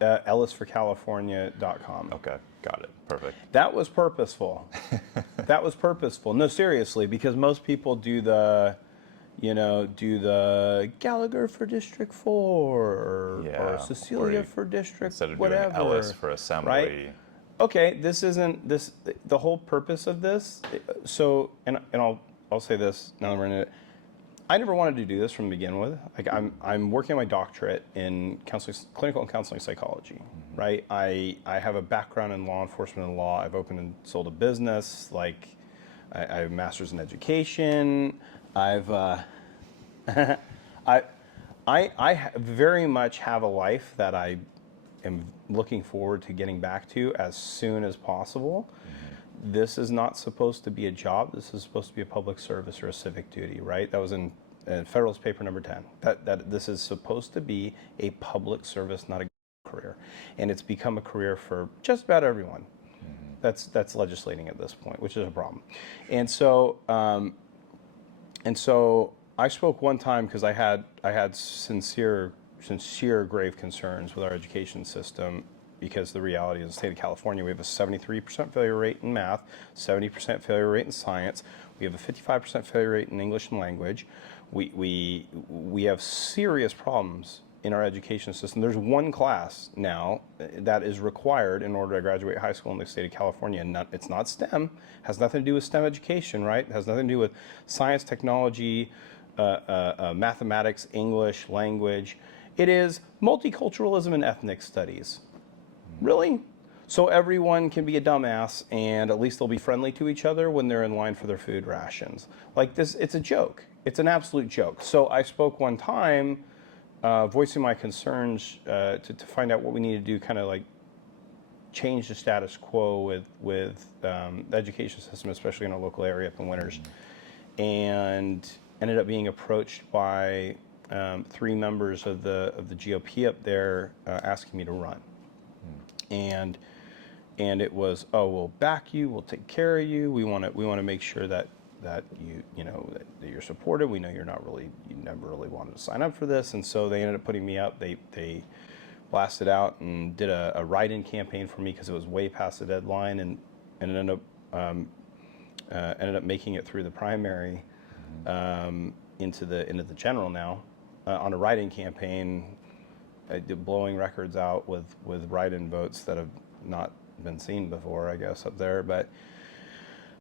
ellisforcalifornia.com. Okay, got it. Perfect. That was purposeful. That was purposeful. No, seriously, because most people do the Gallagher for District 4 or Cecilia for District instead of whatever. doing Ellis for assembly. Right? Okay, this isn't this. The whole purpose of this. So, and I'll say this now that we're in it. I never wanted to do this from the begin with. Like I'm working on my doctorate in clinical and counseling psychology, right? I have a background in law enforcement and law. I've opened and sold a business. Like I have a master's in education. I've I very much have a life that I am looking forward to getting back to as soon as possible. This is not supposed to be a job. This is supposed to be a public service or a civic duty, right? That was in Federalist Paper number 10. That this is supposed to be a public service, not a career. And it's become a career for just about everyone. That's legislating at this point, which is a problem. And so I spoke one time because I had sincere grave concerns with our education system, because the reality is in the state of California, we have a 73% failure rate in math, 70% failure rate in science. We have a 55% failure rate in English and language. We have serious problems in our education system. There's one class now that is required in order to graduate high school in the state of California. And it's not STEM, has nothing to do with STEM education, right? It has nothing to do with science, technology, mathematics, English, language. It is multiculturalism and ethnic studies. Really? So everyone can be a dumbass, and at least they'll be friendly to each other when they're in line for their food rations. Like this, it's a joke. It's an absolute joke. So I spoke one time, voicing my concerns to find out what we need to do, kind of like change the status quo with the education system, especially in our local area up in Winters, and ended up being approached by 3 members of the GOP up there asking me to run. And it was, oh, we'll back you, we'll take care of you. We want to make sure that that you're supported. We know you never really wanted to sign up for this. And so they ended up putting me up. They blasted out and did a write-in campaign for me because it was way past the deadline, and ended up making it through the primary into the general now on a write-in campaign. Blowing records out with write-in votes that have not been seen before, I guess, up there. But